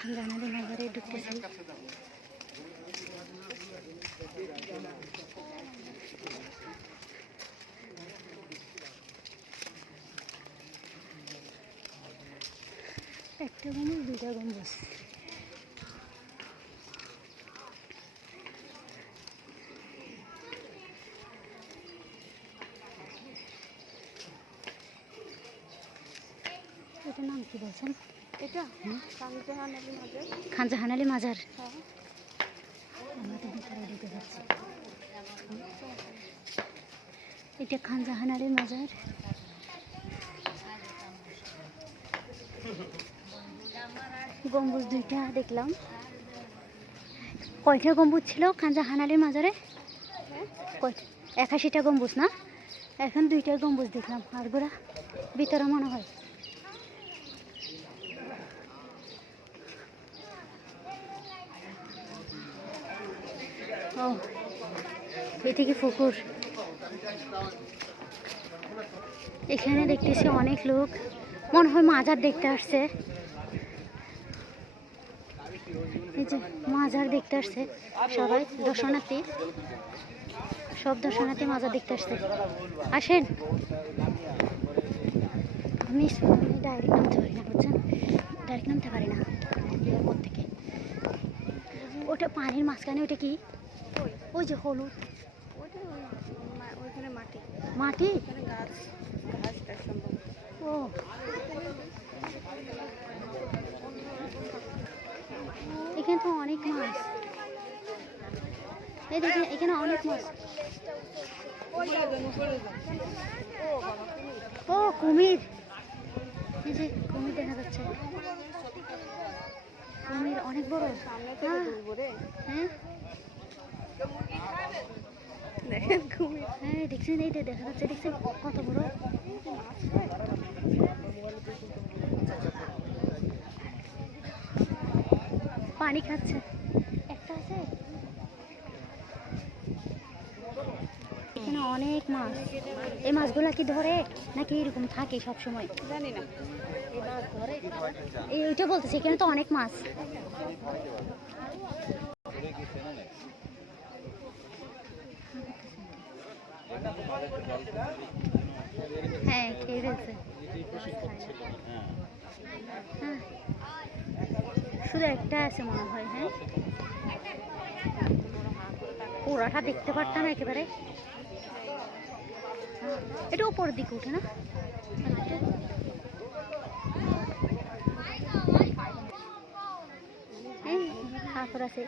জানালে মাজারে ঢুকতেছি। একটা গম্বুজ, দুইটা গম্বুজ। এটার নাম কি বলছেন? এটা খানজাহান আলী মাজার। খানজাহান আলী মাজার। আমরা তো ভিতরে ঢুকে যাচ্ছি। এটা খানজাহান আলী মাজার। গম্বুজ দুইটা দেখলাম। কয়টা গম্বুজ ছিল খানজাহান আলী মাজারে? 81টা গম্বুজ না? এখন দুইটা গম্বুজ দেখলাম। আর গোড়া ভিতরে মনে হয়। ও এটা কি পুকুর? এখানে দেখতেছি অনেক লোক, মনে হয় মাজার দেখতে আসছে। এই যে মাজার দেখতে আসছে সবাই, দর্শনার্থী, সব দর্শনার্থী মাজার দেখতে আসছে। আসেন। আমি ডাইরেক্ট নামতে পারি না, বুঝছেন? ডাইরেক্ট নামতে পারি না এয়ারপোর্ট থেকে। ওটা পানির মাঝখানে, ওটা কি? ওই যে হলুদ, ওইখানে মাটি মাটি। গাছ ও এখানে তো অনেক মাছ। এই দেখেন এখানে অনেক মাছ। ও কুমির, এই যে কুমির দেখা যাচ্ছে। কুমির অনেক বড়। হ্যাঁ দেখেন কুমির। হ্যাঁ দেখছেন, এই যে দেখা যাচ্ছে, দেখছেন কত বড়। পানি খাচ্ছে একটা আছে। এখানে অনেক মাছ। এই মাছগুলা কি ধরে নাকি এরকম থাকে সব সময়? জানি না। এইটা বলতেছি, এখানে তো অনেক মাছ। হ্যাঁ খেয়ে ফেলছে। হ্যাঁ শুধু একটা আছে মনে হয়। হ্যাঁ পুরাটা দেখতে পারতাম একেবারে। এটা উপরের দিকে উঠে না? হাফর আছে।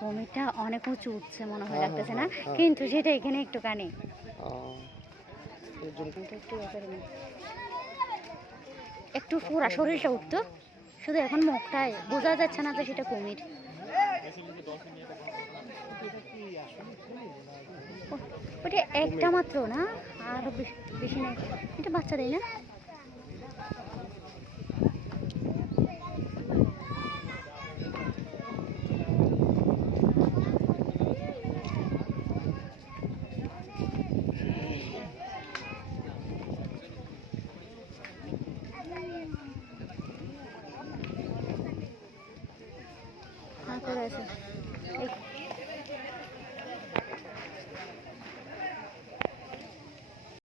কুমিরটা অনেক উঁচু উঠছে মনে হয়, লাগতেছে না? কিন্তু সেটা এখানে একটুখানি একটু পুরা শরীরটা উঠতো, শুধু এখন মুখটায় বোঝা যাচ্ছে না যে সেটা কুমির। ওটা একটা মাত্র না, আরো বেশি নাই। এটা বাচ্চা দেয় না?